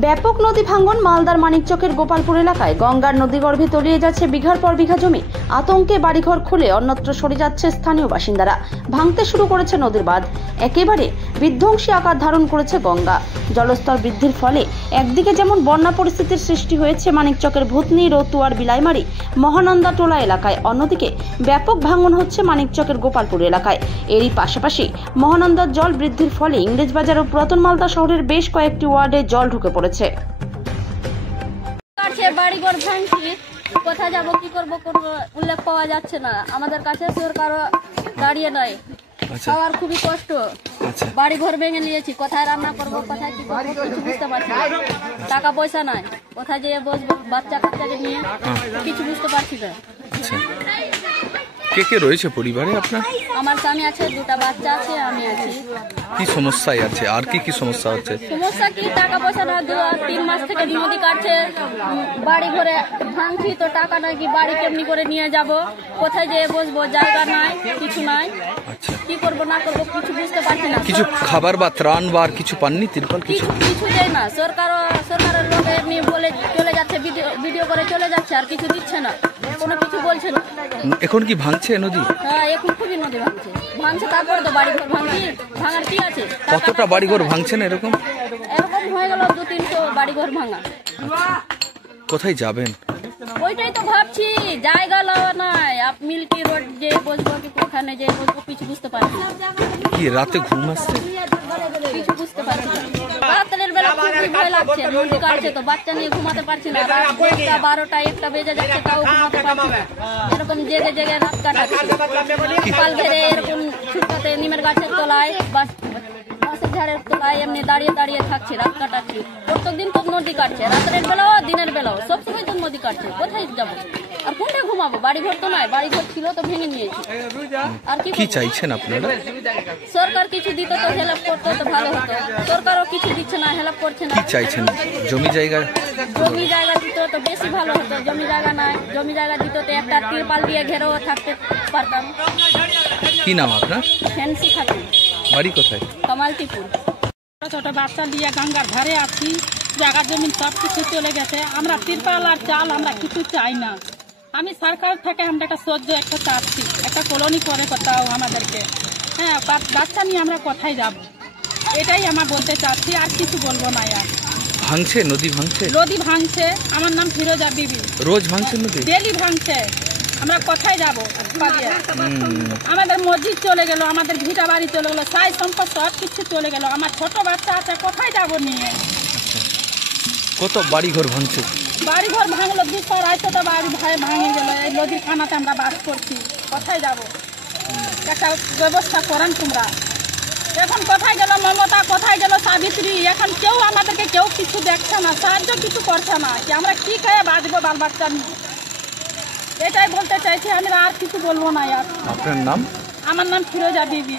ব্যাপক নদী ভাঙন মালদার মানিকচকের গোপালপুর এলাকায় গঙ্গার নদীগর্ভে তলিয়ে যাচ্ছে বিঘার পর বিঘা জমি। আতঙ্কে বাড়িঘর খুলে অন্যত্র সরে যাচ্ছে স্থানীয় বাসিন্দারা। ভাঙতে শুরু করেছে নদীর বাঁধ, একেবারে বিধ্বংসী আকার ধারণ করেছে গঙ্গা। জলস্তর বৃদ্ধির ফলে একদিকে যেমন বন্যা পরিস্থিতির সৃষ্টি হয়েছে মানিকচকের ভূতনি, রতুয়ার, বিলাইমারি, মহানন্দা টোলা এলাকায়, অন্যদিকে ব্যাপক ভাঙন হচ্ছে মানিকচকের গোপালপুর এলাকায়। এরই পাশাপাশি মহানন্দার জল বৃদ্ধির ফলে ইংরেজবাজার ও পুরাতন মালদা শহরের বেশ কয়েকটি ওয়ার্ডে জল ঢুকে পড়েছে। বাড়িঘর ভাঙছি, কোথায় যাবো, কি করবো, কোনো উল্লেখ পাওয়া যাচ্ছে না। আমাদের কাছে সরকারও দাঁড়িয়ে নয়, খাওয়ার খুবই কষ্ট। বাড়ি ঘর ভেঙে নিয়েছি, কোথায় রান্না করবো, কোথায় কি করবো কিছু বুঝতে পারছি না। টাকা পয়সা নাই, কোথায় যেয়ে বসবো বাচ্চা কাচ্চাকে নিয়ে, কিছু বুঝতে পারছি না। কে কে রয়েছে পরিবারে আপনার? আমার স্বামী আছে, দুটা বাচ্চা আছে, আমি আছি। কি সমস্যায় আছে, আর কি কি সমস্যা হচ্ছে? সমস্যা কি, টাকা পয়সা না, 2-3 মাস থেকে নদী কাটছে, বাড়ি ঘরে ভাঙছি তো টাকা নাই, কি বাড়ি কেমনি করে নিয়ে যাব, কোথায় যেয়ে বসবো, জায়গা নাই, কিছু নাই। কি করবো না করবো কিছু বুঝতে পারছি না। কিছু খাবার বা ত্রাণ বা কিছু পাননি? তিরপাল কিছু দেয় না। সরকারের লোক এমনি বলে চলে যাচ্ছে, ভিডিও করে চলে যাচ্ছে, আর কিছু দিচ্ছে না, কোনো কিছু বলছে না। এখন কি ভাঙছে নদী? হ্যাঁ, এখন খুবই নদী ভাঙছে, তারপরে তো বাড়িঘর ভাঙছি, ভাঙার কি আছে? কতটা বাড়িঘর ভাঙছে না? এরকম হয়ে গেল 200-300 বাড়িঘর ভাঙা। কোথায় যাবেন? ওইটাই তো ভাবছি, জায়গা লওয়া নাই। মিল্কি রোড যে বসবো, কি ওখানে যে বসবো কিছু বুঝতে পারছি না। কি রাতে ঘুম আসছে? কিছু বুঝতে পারছি না। রাতের বেলা খুবই ভয় লাগছে, নদী কাটছে তো বাচ্চা নিয়ে ঘুমাতে পারছি না। রাত 10টা 12টা 1টা বেজে যাচ্ছে, তাও ঘুমাতে পারছি না। এরকম জেগে জেগে রাত কাটাচ্ছি। কাল ঘেরে এরকম ছুটতে নিমের গাছের তলায়, বাঁশের ঝাড়ের তলায় এমনি দাঁড়িয়ে দাঁড়িয়ে থাকছি, রাত কাটাচ্ছি। প্রত্যেকদিন তো নদী কাটছে, রাতের বেলাও দিনের বেলাও সবসময় তো নদী কাটছে। কোথায় যাবো আর কোনটা ঘুমাবো? বাড়িঘর তো নাই, বাড়িঘর ছিল তো ভেঙে নিয়েছি। আর কি চাইছেন আপনারা? সরকার কিছু দিত তো হেল্প করতো তো ভালো হতো। সরকারও কিছু দিচ্ছে না, হেল্প করছে না। কি চাইছেন? জমি জায়গা দিত তো বেশি ভালো হতো। জমি জায়গা নাই, জমি জায়গা দিত তো একটা তিরপাল দিয়ে ঘেরেও থাকতে পারতাম। কি নাম আপনার? ফ্যান্সি খাতুন। বাড়ি কোথায়? কামালটিপুর। ছোট বাচ্চা দিয়ে গঙ্গার ধারে আছি, জায়গা জমি সব কিছু চলে গেছে। আমরা তিরপাল আর চাল আমরা কিছু চাই না। আমি সরকার থেকে আমরা একটা সহ্য একটা চাচ্ছি, একটা কলোনি করে কোথাও আমাদেরকে। হ্যাঁ, বাচ্চা নিয়ে আমরা কোথায় যাব, এটাই আমরা বলতে চাচ্ছি, আর কিছু বলবো না। আর ভাঙছে নদী, নদী ভাঙছে। আমার নাম ফিরোজা বিবি। রোজ ভাঙছে নদী? ডেলি ভাঙছে। আমরা কোথায় যাব? আমাদের মসজিদ চলে গেল, আমাদের ভিটা বাড়ি চলে গেলো, সাই সম্পদ সব কিছু চলে গেল। আমার ছোট বাচ্চা আছে, কোথায় যাব নিয়ে? কত বাড়িঘর ভাঙছে? বাড়িঘর ভাঙলো 200-250টা বাড়ি ভাঙে গেল। এই নদীর খানাতে আমরা বাস করছি, কোথায় যাব? একটা ব্যবস্থা করেন তোমরা। এখন কোথায় গেল মমতা, কোথায় গেল সাবিত্রী? এখন কেউ আমাদেরকে কেউ কিছু দেখছে না, সাহায্য কিছু করছে না। যে আমরা কি খেয়ে বাঁচবো বাল বাচ্চা নিয়ে, এটাই বলতে চাইছি। আমরা আর কিছু বলবো না। আর আপনার নাম? আমার নাম ফিরোজা বিবি।